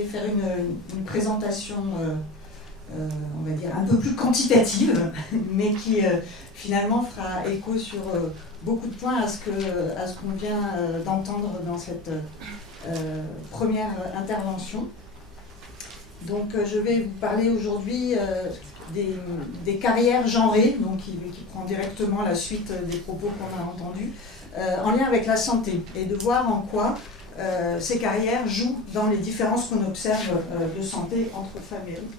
vais faire une présentation, on va dire, un peu plus quantitative, mais qui finalement fera écho sur beaucoup de points à ce qu'on vient d'entendre dans cette première intervention. Donc je vais vous parler aujourd'hui des carrières genrées, donc qui prend directement la suite des propos qu'on a entendus, en lien avec la santé, et de voir en quoi ces carrières jouent dans les différences qu'on observe de santé entre femmes et hommes.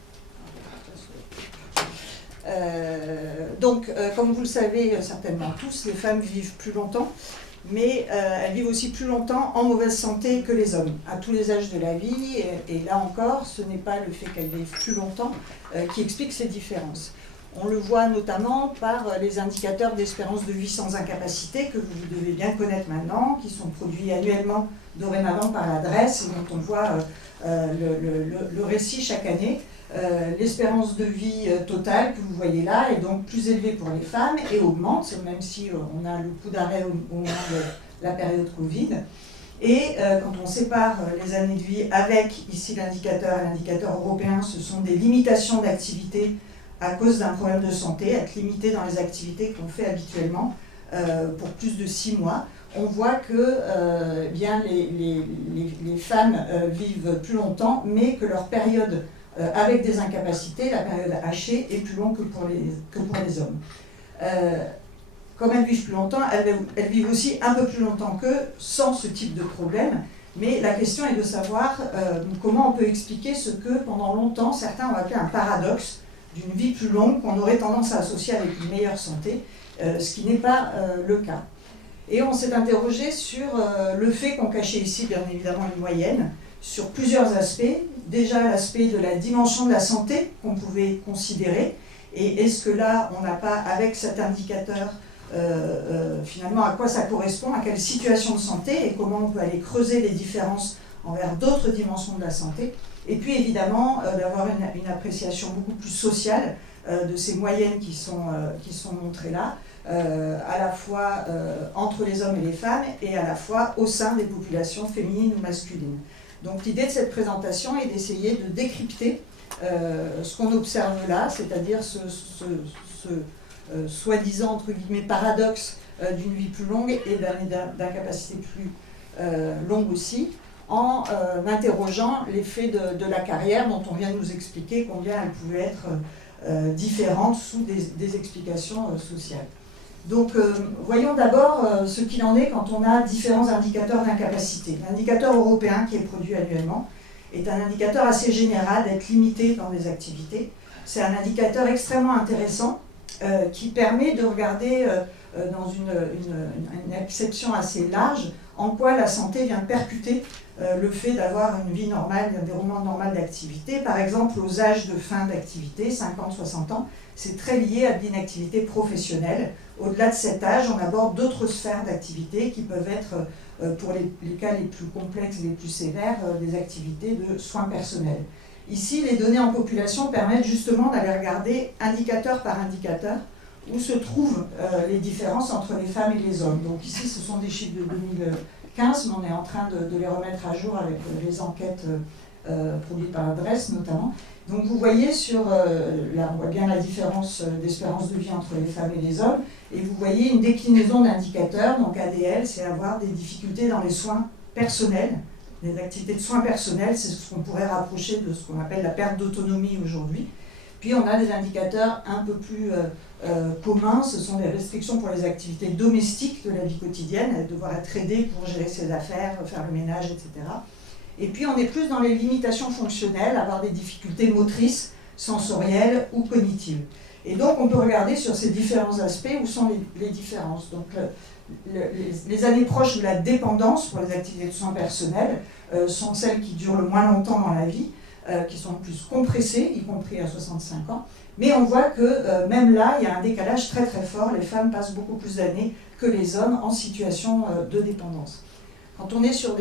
Donc, comme vous le savez certainement tous, les femmes vivent plus longtemps, mais elles vivent aussi plus longtemps en mauvaise santé que les hommes, à tous les âges de la vie, et là encore, ce n'est pas le fait qu'elles vivent plus longtemps qui explique ces différences. On le voit notamment par les indicateurs d'espérance de vie sans incapacité que vous devez bien connaître maintenant, qui sont produits annuellement dorénavant par la DREES, et dont on voit le récit chaque année. L'espérance de vie totale que vous voyez là est donc plus élevée pour les femmes et augmente, même si on a le coup d'arrêt au moment de la période Covid. Et quand on sépare les années de vie avec, ici l'indicateur européen, ce sont des limitations d'activité à cause d'un problème de santé, être limité dans les activités qu'on fait habituellement pour plus de 6 mois. On voit que bien les femmes vivent plus longtemps, mais que leur période avec des incapacités, la période hachée, est plus longue que pour les hommes. Comme elles vivent plus longtemps, elles vivent aussi un peu plus longtemps qu'eux, sans ce type de problème. Mais la question est de savoir comment on peut expliquer ce que, pendant longtemps, certains ont appelé un paradoxe d'une vie plus longue qu'on aurait tendance à associer avec une meilleure santé, ce qui n'est pas le cas. Et on s'est interrogé sur le fait qu'on cachait ici, bien évidemment, une moyenne, sur plusieurs aspects. Déjà l'aspect de la dimension de la santé qu'on pouvait considérer, et est-ce que là, on n'a pas, avec cet indicateur, finalement, à quoi ça correspond, à quelle situation de santé, et comment on peut aller creuser les différences envers d'autres dimensions de la santé. Et puis évidemment, d'avoir une appréciation beaucoup plus sociale de ces moyennes qui sont montrées là, à la fois entre les hommes et les femmes, et à la fois au sein des populations féminines ou masculines. Donc l'idée de cette présentation est d'essayer de décrypter ce qu'on observe là, c'est-à-dire ce soi-disant, entre guillemets, paradoxe d'une vie plus longue et d'incapacité plus longue aussi, en interrogeant l'effet de la carrière dont on vient de nous expliquer combien elle pouvait être différente sous des explications sociales. Donc voyons d'abord ce qu'il en est quand on a différents indicateurs d'incapacité. L'indicateur européen qui est produit annuellement est un indicateur assez général d'être limité dans des activités. C'est un indicateur extrêmement intéressant qui permet de regarder dans une acception assez large en quoi la santé vient percuter le fait d'avoir une vie normale, un déroulement normal d'activité. Par exemple, aux âges de fin d'activité, 50-60 ans, c'est très lié à l'inactivité professionnelle. Au-delà de cet âge, on aborde d'autres sphères d'activité qui peuvent être, pour les cas les plus complexes, les plus sévères, des activités de soins personnels. Ici, les données en population permettent justement d'aller regarder indicateur par indicateur où se trouvent les différences entre les femmes et les hommes. Donc ici, ce sont des chiffres de 2015, mais on est en train de les remettre à jour avec les enquêtes produites par la DREES notamment. Donc vous voyez là on voit bien la différence d'espérance de vie entre les femmes et les hommes, et vous voyez une déclinaison d'indicateurs. Donc ADL, c'est avoir des difficultés dans les soins personnels, les activités de soins personnels, c'est ce qu'on pourrait rapprocher de ce qu'on appelle la perte d'autonomie aujourd'hui. Puis on a des indicateurs un peu plus communs, ce sont les restrictions pour les activités domestiques de la vie quotidienne, devoir être aidé pour gérer ses affaires, faire le ménage, etc. Et puis on est plus dans les limitations fonctionnelles, avoir des difficultés motrices, sensorielles ou cognitives. Et donc on peut regarder sur ces différents aspects où sont les différences. Donc les années proches de la dépendance pour les activités de soins personnels sont celles qui durent le moins longtemps dans la vie, qui sont plus compressées, y compris à 65 ans. Mais on voit que même là, il y a un décalage très très fort. Les femmes passent beaucoup plus d'années que les hommes en situation de dépendance. Quand on est sur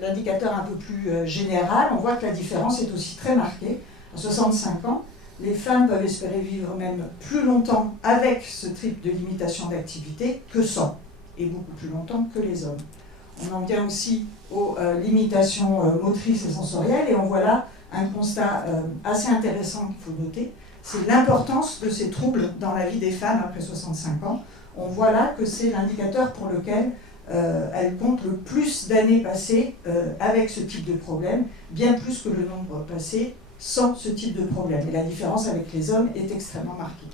l'indicateur un peu plus général, on voit que la différence est aussi très marquée. À 65 ans, les femmes peuvent espérer vivre même plus longtemps avec ce type de limitation d'activité que sans, et beaucoup plus longtemps que les hommes. On en vient aussi aux limitations motrices et sensorielles, et on voit là un constat assez intéressant qu'il faut noter, c'est l'importance de ces troubles dans la vie des femmes après 65 ans. On voit là que c'est l'indicateur pour lequel elles comptent le plus d'années passées avec ce type de problème, bien plus que le nombre passé sans ce type de problème. Et la différence avec les hommes est extrêmement marquée.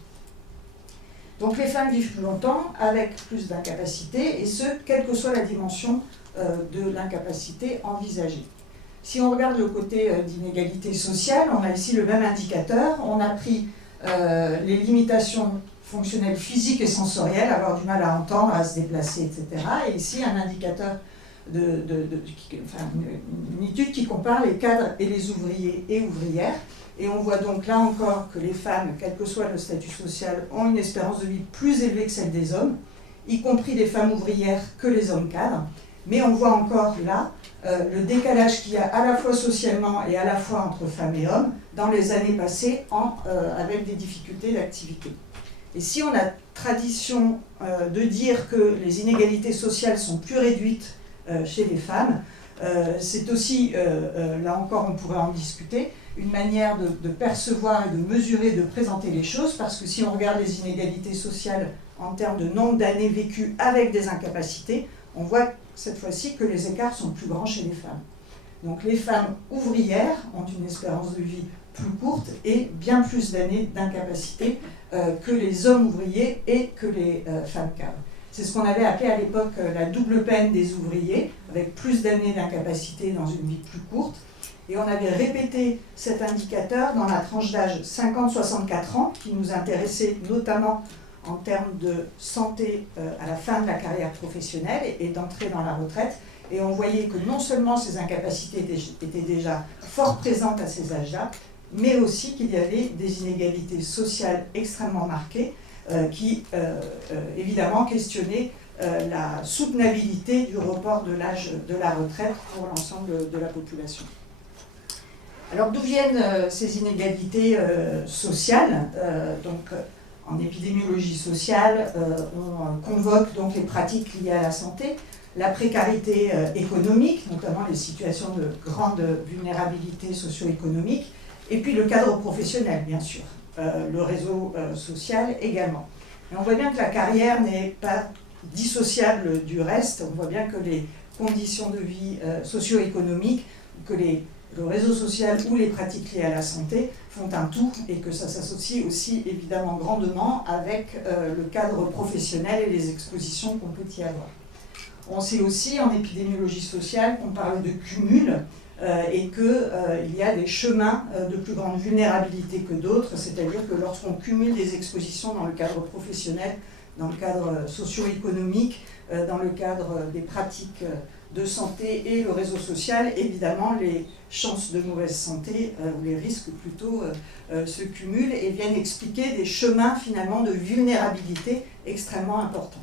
Donc les femmes vivent plus longtemps avec plus d'incapacité, et ce, quelle que soit la dimension de l'incapacité envisagée. Si on regarde le côté d'inégalité sociale, on a ici le même indicateur. On a pris les limitations fonctionnelles physiques et sensorielles, avoir du mal à entendre, à se déplacer, etc. Et ici, un indicateur, une étude qui compare les cadres et les ouvriers et ouvrières. Et on voit donc là encore que les femmes, quel que soit le statut social, ont une espérance de vie plus élevée que celle des hommes, y compris les femmes ouvrières que les hommes cadres. Mais on voit encore là le décalage qu'il y a à la fois socialement et à la fois entre femmes et hommes dans les années passées avec des difficultés d'activité. Et si on a tradition de dire que les inégalités sociales sont plus réduites chez les femmes, c'est aussi, là encore on pourrait en discuter, une manière de percevoir et de mesurer, de présenter les choses, parce que si on regarde les inégalités sociales en termes de nombre d'années vécues avec des incapacités, on voit cette fois-ci que les écarts sont plus grands chez les femmes. Donc les femmes ouvrières ont une espérance de vie plus courte et bien plus d'années d'incapacité que les hommes ouvriers et que les femmes cadres. C'est ce qu'on avait appelé à l'époque la double peine des ouvriers, avec plus d'années d'incapacité dans une vie plus courte. Et on avait répété cet indicateur dans la tranche d'âge 50-64 ans, qui nous intéressait notamment en termes de santé à la fin de la carrière professionnelle et d'entrée dans la retraite. Et on voyait que non seulement ces incapacités étaient déjà fort présentes à ces âges-là, mais aussi qu'il y avait des inégalités sociales extrêmement marquées qui, évidemment, questionnaient la soutenabilité du report de l'âge de la retraite pour l'ensemble de la population. Alors d'où viennent ces inégalités sociales en épidémiologie sociale, on convoque donc les pratiques liées à la santé, la précarité économique, notamment les situations de grande vulnérabilité socio-économique, et puis le cadre professionnel, bien sûr, le réseau social également. Et on voit bien que la carrière n'est pas dissociable du reste, on voit bien que les conditions de vie socio-économiques, que le réseau social ou les pratiques liées à la santé font un tout et que ça s'associe aussi évidemment grandement avec le cadre professionnel et les expositions qu'on peut y avoir. On sait aussi en épidémiologie sociale qu'on parle de cumul et qu'il y a des chemins de plus grande vulnérabilité que d'autres, c'est-à-dire que lorsqu'on cumule des expositions dans le cadre professionnel, dans le cadre socio-économique, dans le cadre des pratiques de santé et le réseau social, évidemment, les chances de mauvaise santé, ou les risques plutôt, se cumulent et viennent expliquer des chemins finalement de vulnérabilité extrêmement importants.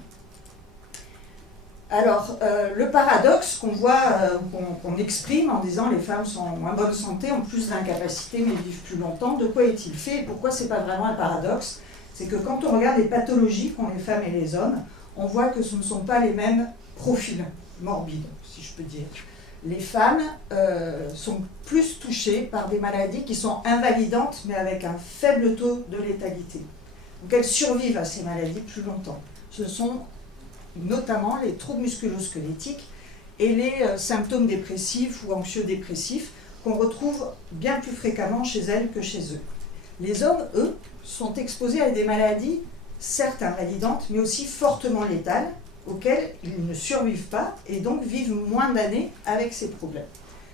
Alors, le paradoxe qu'on voit, qu'on exprime en disant les femmes sont en moins bonne santé, ont plus d'incapacités mais vivent plus longtemps, de quoi est-il fait et pourquoi c'est pas vraiment un paradoxe? C'est que quand on regarde les pathologies qu'ont les femmes et les hommes, on voit que ce ne sont pas les mêmes profils morbides, si je peux dire. Les femmes sont plus touchées par des maladies qui sont invalidantes, mais avec un faible taux de létalité. Donc elles survivent à ces maladies plus longtemps. Ce sont notamment les troubles musculo-squelettiques et les symptômes dépressifs ou anxieux-dépressifs qu'on retrouve bien plus fréquemment chez elles que chez eux. Les hommes, eux, sont exposés à des maladies certes invalidantes, mais aussi fortement létales, auxquelles ils ne survivent pas et donc vivent moins d'années avec ces problèmes.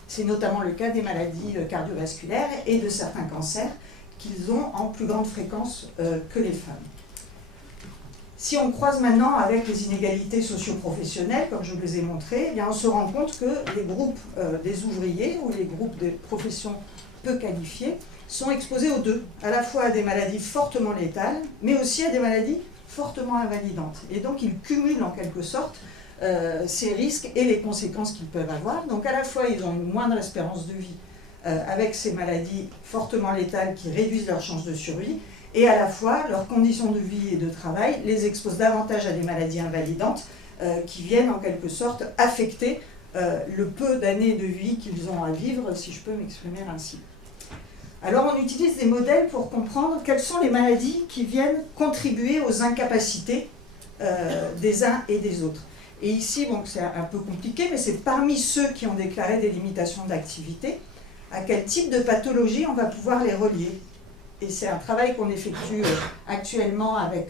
C'est notamment le cas des maladies cardiovasculaires et de certains cancers qu'ils ont en plus grande fréquence que les femmes. Si on croise maintenant avec les inégalités socio-professionnelles, comme je vous les ai montrées, eh bien on se rend compte que les groupes des ouvriers ou les groupes de professions peu qualifiées sont exposés aux deux, à la fois à des maladies fortement létales, mais aussi à des maladies fortement invalidantes. Et donc ils cumulent en quelque sorte ces risques et les conséquences qu'ils peuvent avoir. Donc à la fois ils ont une moindre espérance de vie avec ces maladies fortement létales qui réduisent leurs chances de survie, et à la fois leurs conditions de vie et de travail les exposent davantage à des maladies invalidantes qui viennent en quelque sorte affecter le peu d'années de vie qu'ils ont à vivre, si je peux m'exprimer ainsi. Alors on utilise des modèles pour comprendre quelles sont les maladies qui viennent contribuer aux incapacités des uns et des autres. Et ici, bon, c'est un peu compliqué, mais c'est parmi ceux qui ont déclaré des limitations d'activité, à quel type de pathologie on va pouvoir les relier. Et c'est un travail qu'on effectue actuellement avec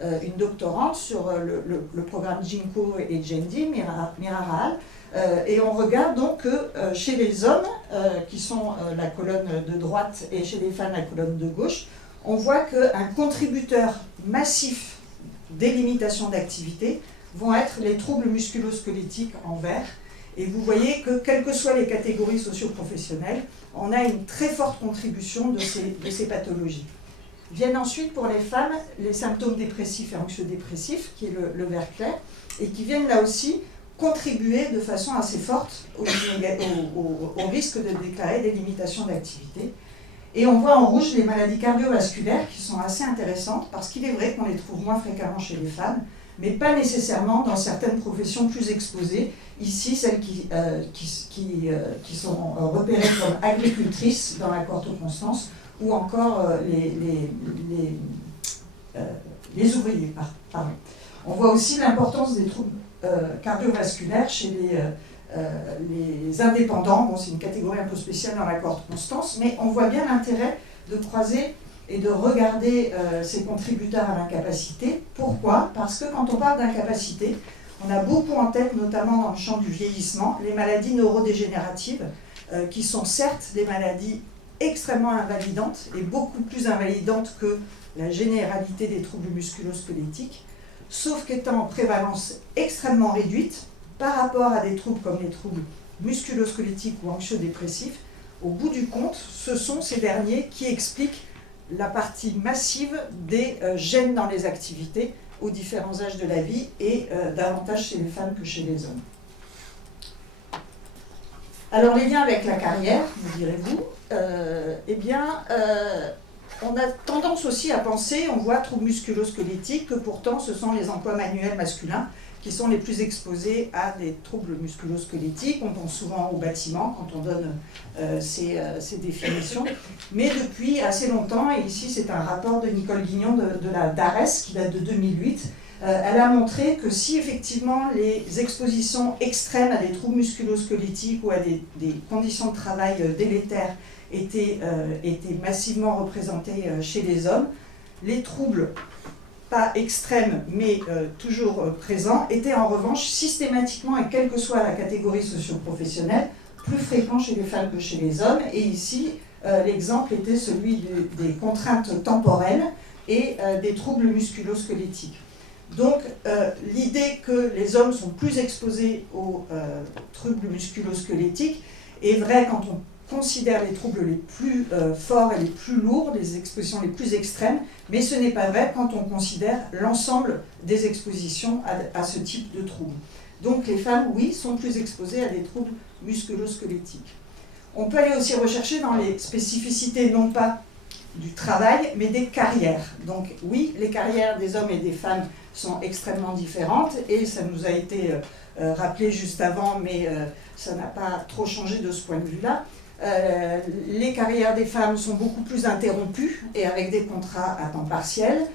une doctorante sur le programme GINCO et GENDI, Mira. Et on regarde donc que chez les hommes, qui sont la colonne de droite, et chez les femmes, la colonne de gauche, on voit qu'un contributeur massif des limitations d'activité vont être les troubles musculo-squelettiques en vert. Et vous voyez que, quelles que soient les catégories socio-professionnelles, on a une très forte contribution de ces pathologies. Viennent ensuite pour les femmes les symptômes dépressifs et anxiodépressifs, qui est le vert clair, et qui viennent là aussi contribuer de façon assez forte au risque de déclarer des limitations d'activité. Et on voit en rouge les maladies cardiovasculaires qui sont assez intéressantes, parce qu'il est vrai qu'on les trouve moins fréquemment chez les femmes, mais pas nécessairement dans certaines professions plus exposées. Ici, celles qui sont repérées comme agricultrices dans la Corto-Constance, ou encore les ouvriers. Pardon. On voit aussi l'importance des troubles cardiovasculaires chez les indépendants. Bon, c'est une catégorie un peu spéciale dans la Corto-Constance, mais on voit bien l'intérêt de croiser et de regarder ces contributeurs à l'incapacité. Pourquoi ? Parce que quand on parle d'incapacité, on a beaucoup en tête, notamment dans le champ du vieillissement, les maladies neurodégénératives, qui sont certes des maladies extrêmement invalidantes, et beaucoup plus invalidantes que la généralité des troubles musculo-squelettiques, sauf qu'étant en prévalence extrêmement réduite par rapport à des troubles comme les troubles musculo-squelettiques ou anxio-dépressifs. Au bout du compte, ce sont ces derniers qui expliquent la partie massive des gènes dans les activités aux différents âges de la vie, et davantage chez les femmes que chez les hommes. Alors les liens avec la carrière, me direz-vous, on a tendance aussi à penser, on voit troubles musculo-squelettiques, que pourtant ce sont les emplois manuels masculins qui sont les plus exposés à des troubles musculo-squelettiques. On pense souvent au bâtiment quand on donne ces définitions. Mais depuis assez longtemps, et ici c'est un rapport de Nicole Guignon de la DARES qui date de 2008, elle a montré que si effectivement les expositions extrêmes à des troubles musculo-squelettiques ou à des conditions de travail délétères étaient massivement représentées chez les hommes, les troubles pas extrêmes mais toujours présents étaient en revanche systématiquement, et quelle que soit la catégorie socio-professionnelle, plus fréquents chez les femmes que chez les hommes. Et ici, l'exemple était celui des contraintes temporelles et des troubles musculo-squelettiques. Donc l'idée que les hommes sont plus exposés aux troubles musculo-squelettiques est vraie quand on considère les troubles les plus forts et les plus lourds, les expositions les plus extrêmes, mais ce n'est pas vrai quand on considère l'ensemble des expositions à ce type de troubles. Donc les femmes, oui, sont plus exposées à des troubles musculo-squelettiques. On peut aller aussi rechercher dans les spécificités, non pas du travail, mais des carrières. Donc oui, les carrières des hommes et des femmes sont extrêmement différentes, et ça nous a été rappelé juste avant, mais ça n'a pas trop changé de ce point de vue-là. Les carrières des femmes sont beaucoup plus interrompues et avec des contrats à temps partiel.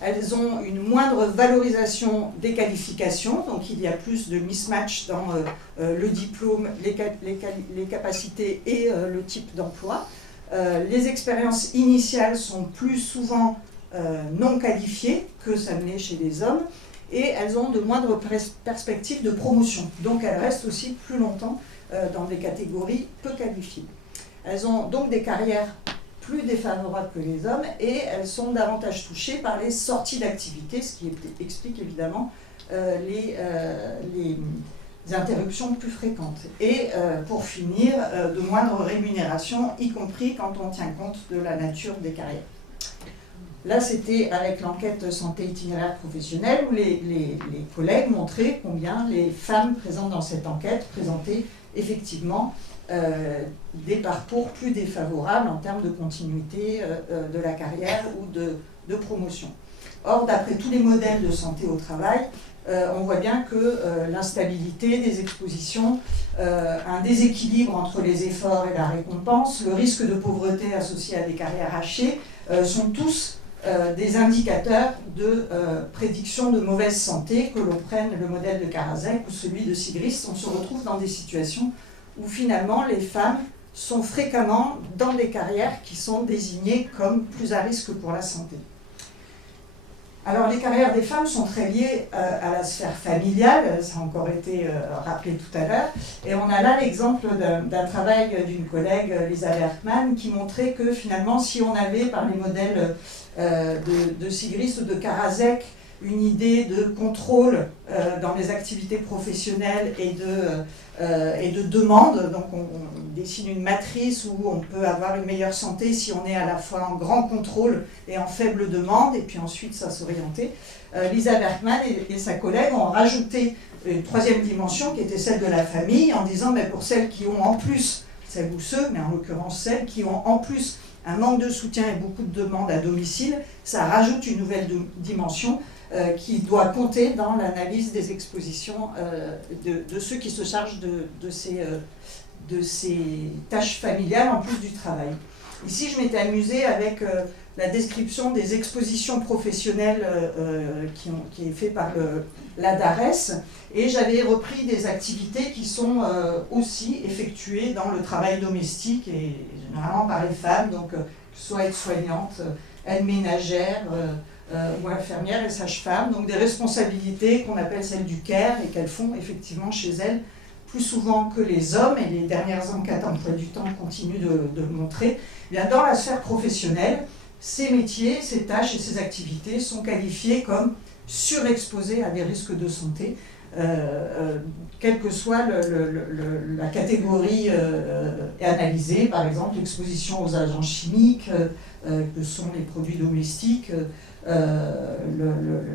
Elles ont une moindre valorisation des qualifications, donc il y a plus de mismatch dans le diplôme, les capacités et le type d'emploi. Les expériences initiales sont plus souvent non qualifiées que ça ne l'est chez les hommes, et elles ont de moindres perspectives de promotion. Donc elles restent aussi plus longtemps dans des catégories peu qualifiées. Elles ont donc des carrières plus défavorables que les hommes, et elles sont davantage touchées par les sorties d'activité, ce qui explique évidemment les interruptions plus fréquentes. Et pour finir, de moindres rémunérations, y compris quand on tient compte de la nature des carrières. Là, c'était avec l'enquête santé itinéraire professionnelle, où les collègues montraient combien les femmes présentes dans cette enquête présentaient effectivement des parcours plus défavorables en termes de continuité de la carrière ou de promotion. Or, d'après tous les modèles de santé au travail, on voit bien que l'instabilité des expositions, un déséquilibre entre les efforts et la récompense, le risque de pauvreté associé à des carrières hachées, sont tous des indicateurs de prédiction de mauvaise santé. Que l'on prenne le modèle de Karasek ou celui de Sigrist, on se retrouve dans des situations où finalement les femmes sont fréquemment dans des carrières qui sont désignées comme plus à risque pour la santé. Alors les carrières des femmes sont très liées à la sphère familiale, ça a encore été rappelé tout à l'heure, et on a là l'exemple d'un travail d'une collègue, Lisa Berkman, qui montrait que finalement si on avait par les modèles de Sigrist ou de Karasek une idée de contrôle dans les activités professionnelles et de demande. Donc on dessine une matrice où on peut avoir une meilleure santé si on est à la fois en grand contrôle et en faible demande, et puis ensuite ça s'orienter. Lisa Berkman et sa collègue ont rajouté une troisième dimension qui était celle de la famille, en disant mais pour celles qui ont en plus, celles ou ceux, mais en l'occurrence celles qui ont en plus un manque de soutien et beaucoup de demandes à domicile, ça rajoute une nouvelle dimension qui doit compter dans l'analyse des expositions de ceux qui se chargent de ces tâches familiales en plus du travail. Ici, je m'étais amusée avec la description des expositions professionnelles qui est faite par l'ADARES, et j'avais repris des activités qui sont aussi effectuées dans le travail domestique, et généralement par les femmes, donc soit aide-soignante, aide-ménagère, ou infirmières et sages-femmes, donc des responsabilités qu'on appelle celles du care et qu'elles font effectivement chez elles plus souvent que les hommes, et les dernières enquêtes emploi du temps continuent de le montrer. Eh bien, dans la sphère professionnelle, ces métiers, ces tâches et ces activités sont qualifiés comme surexposés à des risques de santé, quelle que soit la catégorie analysée, par exemple l'exposition aux agents chimiques, que sont les produits domestiques,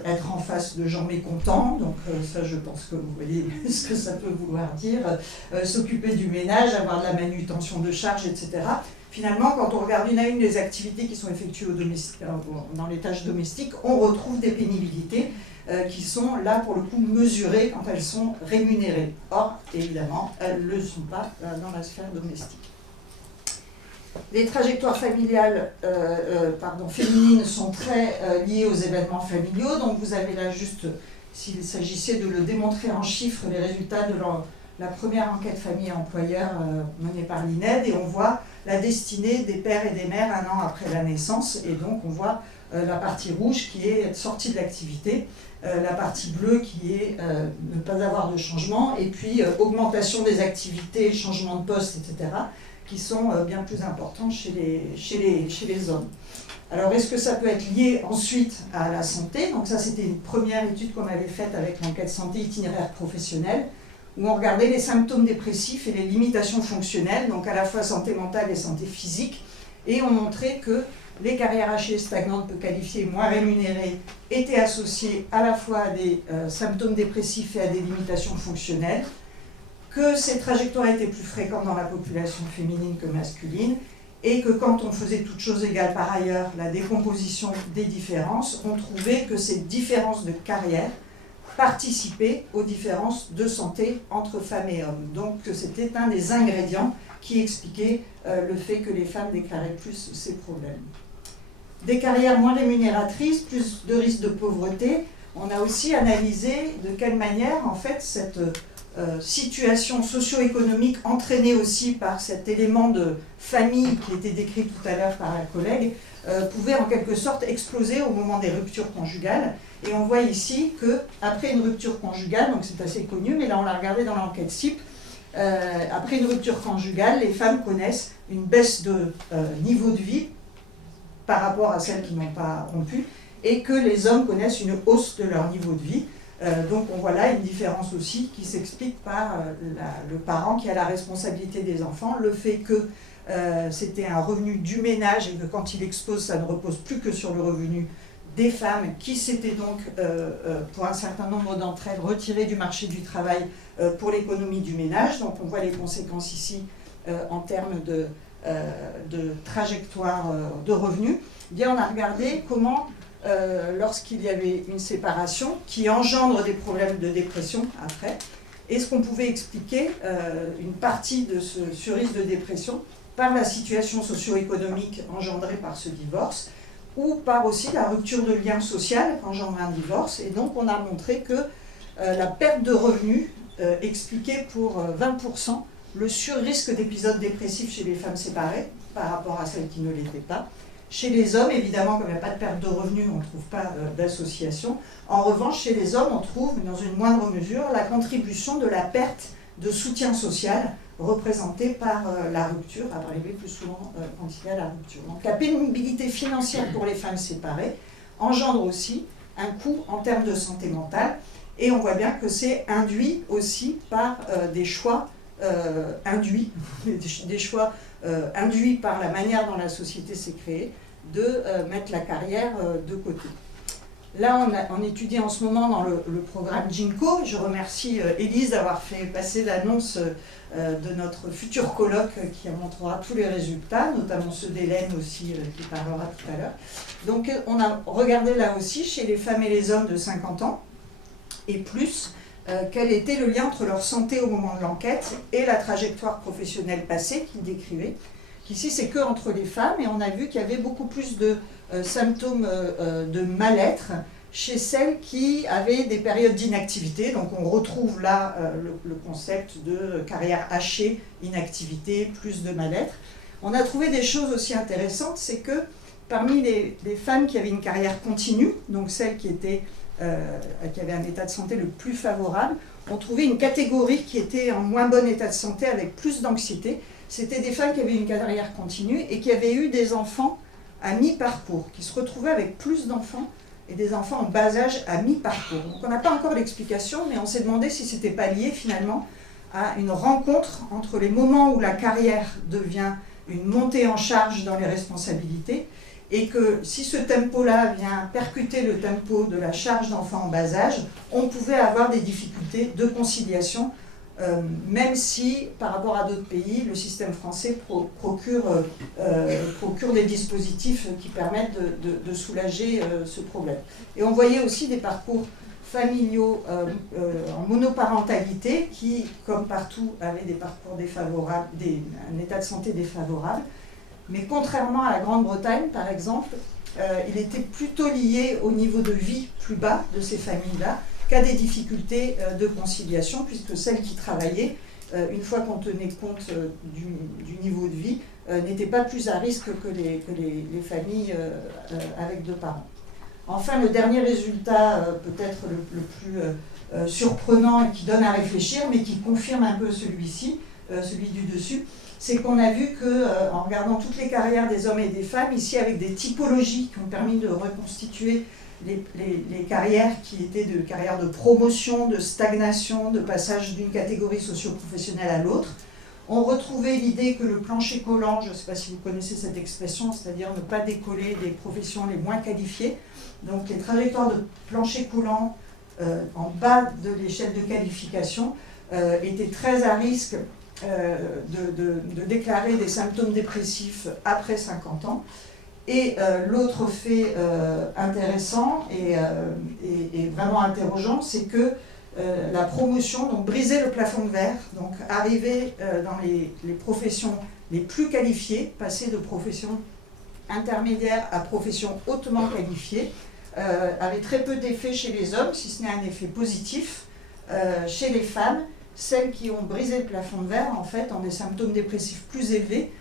être en face de gens mécontents, donc ça je pense que vous voyez ce que ça peut vouloir dire, s'occuper du ménage, avoir de la manutention de charge, etc. Finalement, quand on regarde une à une les activités qui sont effectuées dans les tâches domestiques, on retrouve des pénibilités qui sont là pour le coup mesurées quand elles sont rémunérées. Or, évidemment, elles ne le sont pas dans la sphère domestique. Les trajectoires familiales, féminines sont très liées aux événements familiaux. Donc vous avez là juste, s'il s'agissait de le démontrer en chiffres, les résultats de la première enquête famille-employeur menée par l'INED, et on voit la destinée des pères et des mères un an après la naissance, et donc on voit la partie rouge qui est sortie de l'activité, la partie bleue qui est ne pas avoir de changement, et puis augmentation des activités, changement de poste, etc., qui sont bien plus importantes chez les hommes. Alors, est-ce que ça peut être lié ensuite à la santé? Donc ça, c'était une première étude qu'on avait faite avec l'enquête santé itinéraire professionnelle, où on regardait les symptômes dépressifs et les limitations fonctionnelles, donc à la fois santé mentale et santé physique, et on montrait que les carrières hachées stagnantes, peu qualifiées, moins rémunérées, étaient associées à la fois à des symptômes dépressifs et à des limitations fonctionnelles, que ces trajectoires étaient plus fréquentes dans la population féminine que masculine, et que quand on faisait toutes choses égales par ailleurs, la décomposition des différences, on trouvait que ces différences de carrière participaient aux différences de santé entre femmes et hommes. Donc c'était un des ingrédients qui expliquait le fait que les femmes déclaraient plus ces problèmes. Des carrières moins rémunératrices, plus de risques de pauvreté. On a aussi analysé de quelle manière, en fait, cette situation socio-économique entraînée aussi par cet élément de famille qui était décrit tout à l'heure par la collègue, pouvait en quelque sorte exploser au moment des ruptures conjugales. Et on voit ici qu'après une rupture conjugale, donc c'est assez connu, mais là on l'a regardé dans l'enquête SIP, après une rupture conjugale, les femmes connaissent une baisse de niveau de vie par rapport à celles qui n'ont pas rompu, et que les hommes connaissent une hausse de leur niveau de vie. Donc on voit là une différence aussi qui s'explique par le parent qui a la responsabilité des enfants, le fait que c'était un revenu du ménage et que quand il expose, ça ne repose plus que sur le revenu des femmes qui s'étaient donc, pour un certain nombre d'entre elles, retirées du marché du travail pour l'économie du ménage. Donc on voit les conséquences ici en termes de trajectoire de revenus. Bien, on a regardé comment lorsqu'il y avait une séparation qui engendre des problèmes de dépression après. Est-ce qu'on pouvait expliquer une partie de ce risque de dépression par la situation socio-économique engendrée par ce divorce ou par aussi la rupture de lien social qu'engendre un divorce. Et donc on a montré que la perte de revenus expliquait pour 20% le surrisque d'épisodes dépressifs chez les femmes séparées par rapport à celles qui ne l'étaient pas. Chez les hommes, évidemment, comme il n'y a pas de perte de revenus, on ne trouve pas d'association. En revanche, chez les hommes, on trouve, dans une moindre mesure, la contribution de la perte de soutien social représentée par la rupture, à arriver plus souvent quand il y a la rupture. Donc la pénibilité financière pour les femmes séparées engendre aussi un coût en termes de santé mentale, et on voit bien que c'est induit aussi par des choix induits, des choix induits par la manière dont la société s'est créée, de mettre la carrière de côté. Là, on étudie en ce moment dans le programme GINCO. Je remercie Élise d'avoir fait passer l'annonce de notre futur colloque qui montrera tous les résultats, notamment ceux d'Hélène aussi, qui parlera tout à l'heure. Donc, on a regardé là aussi, chez les femmes et les hommes de 50 ans et plus, quel était le lien entre leur santé au moment de l'enquête et la trajectoire professionnelle passée qu'ils décrivaient. Ici, c'est que entre les femmes, et on a vu qu'il y avait beaucoup plus de symptômes de mal-être chez celles qui avaient des périodes d'inactivité. Donc on retrouve là le concept de carrière hachée, inactivité, plus de mal-être. On a trouvé des choses aussi intéressantes, c'est que parmi les femmes qui avaient une carrière continue, donc celles qui avaient un état de santé le plus favorable, on trouvait une catégorie qui était en moins bon état de santé avec plus d'anxiété. C'était des femmes qui avaient une carrière continue et qui avaient eu des enfants à mi-parcours, qui se retrouvaient avec plus d'enfants et des enfants en bas âge à mi-parcours. Donc on n'a pas encore l'explication, mais on s'est demandé si c'était pas lié finalement à une rencontre entre les moments où la carrière devient une montée en charge dans les responsabilités, et que si ce tempo-là vient percuter le tempo de la charge d'enfants en bas âge, on pouvait avoir des difficultés de conciliation, même si, par rapport à d'autres pays, le système français procure des dispositifs qui permettent de soulager ce problème. Et on voyait aussi des parcours familiaux en monoparentalité qui, comme partout, avaient des parcours défavorables, un état de santé défavorable. Mais contrairement à la Grande-Bretagne, par exemple, il était plutôt lié au niveau de vie plus bas de ces familles-là qu'à des difficultés de conciliation, puisque celles qui travaillaient, une fois qu'on tenait compte du niveau de vie, n'étaient pas plus à risque que les familles avec deux parents. Enfin, le dernier résultat, peut-être le plus surprenant et qui donne à réfléchir, mais qui confirme un peu celui-ci, celui du dessus, c'est qu'on a vu qu'en regardant toutes les carrières des hommes et des femmes, ici avec des typologies qui ont permis de reconstituer les carrières qui étaient de carrières de promotion, de stagnation, de passage d'une catégorie socio-professionnelle à l'autre, on retrouvait l'idée que le plancher collant, je ne sais pas si vous connaissez cette expression, c'est-à-dire ne pas décoller des professions les moins qualifiées, donc les trajectoires de plancher collant en bas de l'échelle de qualification étaient très à risque de déclarer des symptômes dépressifs après 50 ans. Et l'autre fait intéressant et vraiment interrogeant, c'est que la promotion, donc briser le plafond de verre, donc arriver dans les professions les plus qualifiées, passer de professions intermédiaires à professions hautement qualifiées, avait très peu d'effet chez les hommes, si ce n'est un effet positif. Chez les femmes, celles qui ont brisé le plafond de verre, en fait, ont des symptômes dépressifs plus élevés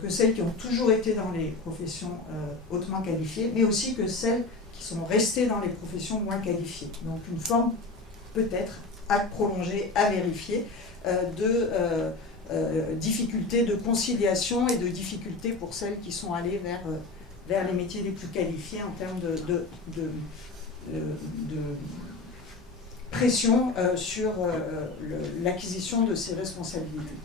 que celles qui ont toujours été dans les professions hautement qualifiées, mais aussi que celles qui sont restées dans les professions moins qualifiées. Donc une forme peut-être à prolonger, à vérifier, de difficultés de conciliation et de difficultés pour celles qui sont allées vers les métiers les plus qualifiés en termes de pression sur l'acquisition de ces responsabilités.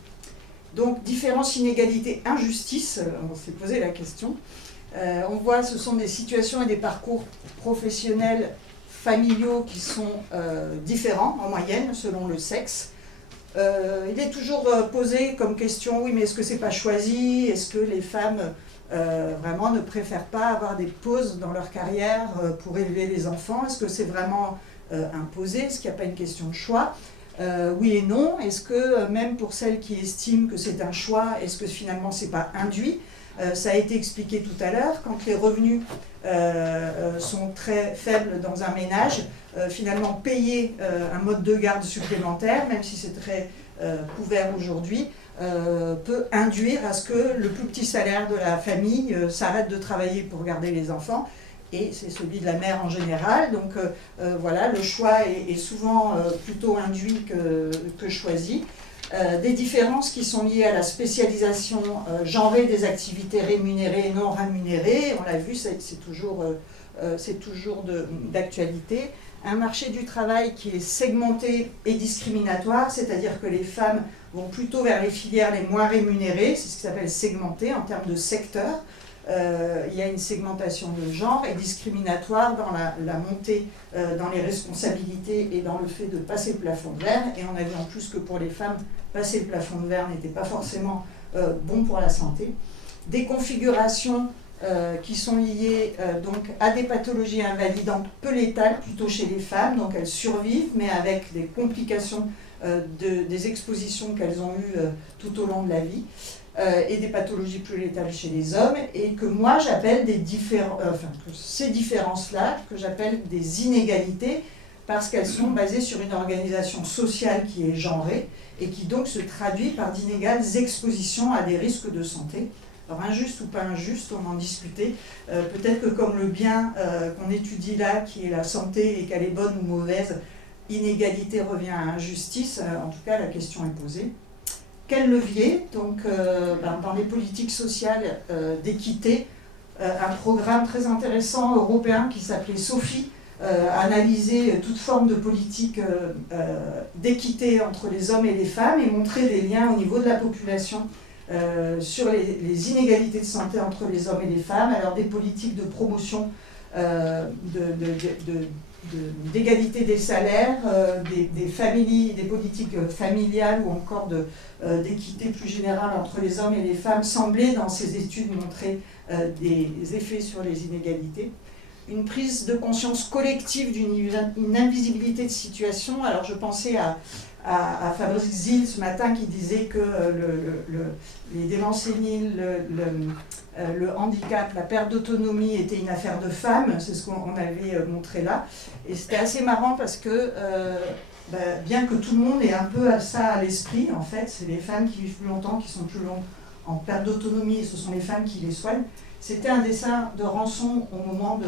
Donc, différence, inégalité, injustice, on s'est posé la question. On voit ce sont des situations et des parcours professionnels, familiaux qui sont différents en moyenne selon le sexe. Il est toujours posé comme question, oui, mais est-ce que c'est pas choisi? Est-ce que les femmes vraiment ne préfèrent pas avoir des pauses dans leur carrière pour élever les enfants. Est-ce que c'est vraiment imposé? Est-ce qu'il n'y a pas une question de choix? Oui et non. Est-ce que même pour celles qui estiment que c'est un choix, est-ce que finalement c'est pas induit? Ça a été expliqué tout à l'heure, quand les revenus sont très faibles dans un ménage, finalement payer un mode de garde supplémentaire, même si c'est très couvert aujourd'hui, peut induire à ce que le plus petit salaire de la famille s'arrête de travailler pour garder les enfants, et c'est celui de la mère en général. Donc voilà, le choix est souvent plutôt induit que choisi. Des différences qui sont liées à la spécialisation genrée des activités rémunérées et non rémunérées. On l'a vu, c'est toujours d'actualité. Un marché du travail qui est segmenté et discriminatoire, c'est-à-dire que les femmes vont plutôt vers les filières les moins rémunérées, c'est ce qui s'appelle segmenté en termes de secteur. Il y a une segmentation de genre et discriminatoire dans la montée dans les responsabilités et dans le fait de passer le plafond de verre. Et on a vu en plus que pour les femmes, passer le plafond de verre n'était pas forcément bon pour la santé. Des configurations qui sont liées donc à des pathologies invalidantes peu létales, plutôt chez les femmes, donc elles survivent, mais avec des complications des expositions qu'elles ont eues tout au long de la vie. Et des pathologies plus létales chez les hommes, et que moi j'appelle ces différences-là, que j'appelle des inégalités, parce qu'elles sont basées sur une organisation sociale qui est genrée, et qui donc se traduit par d'inégales expositions à des risques de santé. Alors injuste ou pas injuste, on en discutait. Peut-être que comme le bien qu'on étudie là, qui est la santé, et qu'elle est bonne ou mauvaise, inégalité revient à injustice. En tout cas, la question est posée. Quel levier? Donc, dans les politiques sociales d'équité, un programme très intéressant européen qui s'appelait SOPHIE, analyser toute forme de politique d'équité entre les hommes et les femmes et montrer des liens au niveau de la population sur les inégalités de santé entre les hommes et les femmes. Alors des politiques de promotion d'égalité des salaires, des politiques familiales ou encore d'équité plus générale entre les hommes et les femmes semblaient dans ces études montrer des effets sur les inégalités. Une prise de conscience collective d'une invisibilité de situation. Alors je pensais à Fabrice Zil ce matin qui disait que les démences séniles, le handicap, la perte d'autonomie était une affaire de femmes, c'est ce qu'on avait montré là. Et c'était assez marrant parce que bien que tout le monde ait un peu ça à l'esprit, en fait, c'est les femmes qui vivent plus longtemps, qui sont plus longues en perte d'autonomie, et ce sont les femmes qui les soignent. C'était un dessin de Ranson au moment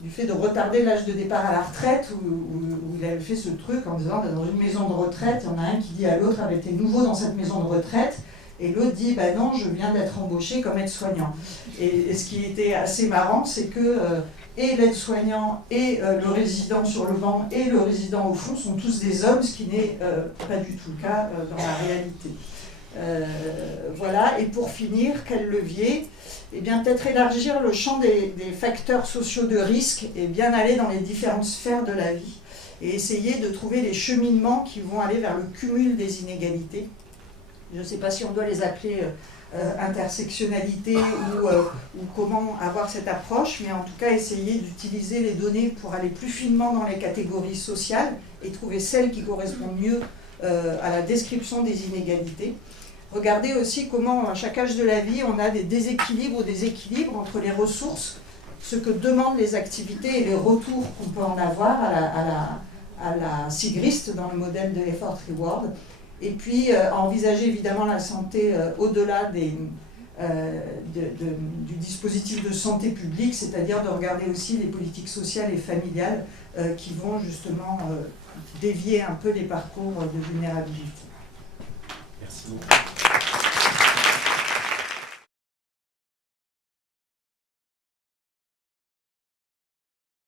du fait de retarder l'âge de départ à la retraite, où il avait fait ce truc en disant dans une maison de retraite, il y en a un qui dit à l'autre avait été nouveau dans cette maison de retraite, et l'autre dit non, je viens d'être embauché comme aide-soignant. Et ce qui était assez marrant, c'est que et l'aide-soignant et le résident sur le banc et le résident au fond sont tous des hommes, ce qui n'est pas du tout le cas dans la réalité. Voilà, et pour finir, quel levier? Eh bien, peut-être élargir le champ des facteurs sociaux de risque et bien aller dans les différentes sphères de la vie et essayer de trouver les cheminements qui vont aller vers le cumul des inégalités. Je ne sais pas si on doit les appeler intersectionnalité ou comment avoir cette approche, mais en tout cas essayer d'utiliser les données pour aller plus finement dans les catégories sociales et trouver celles qui correspondent mieux à la description des inégalités. Regardez aussi comment, à chaque âge de la vie, on a des déséquilibres ou des équilibres entre les ressources, ce que demandent les activités et les retours qu'on peut en avoir à la Sigrist dans le modèle de Effort Reward. Et puis, envisager évidemment la santé au-delà du dispositif de santé publique, c'est-à-dire de regarder aussi les politiques sociales et familiales qui vont justement dévier un peu les parcours de vulnérabilité.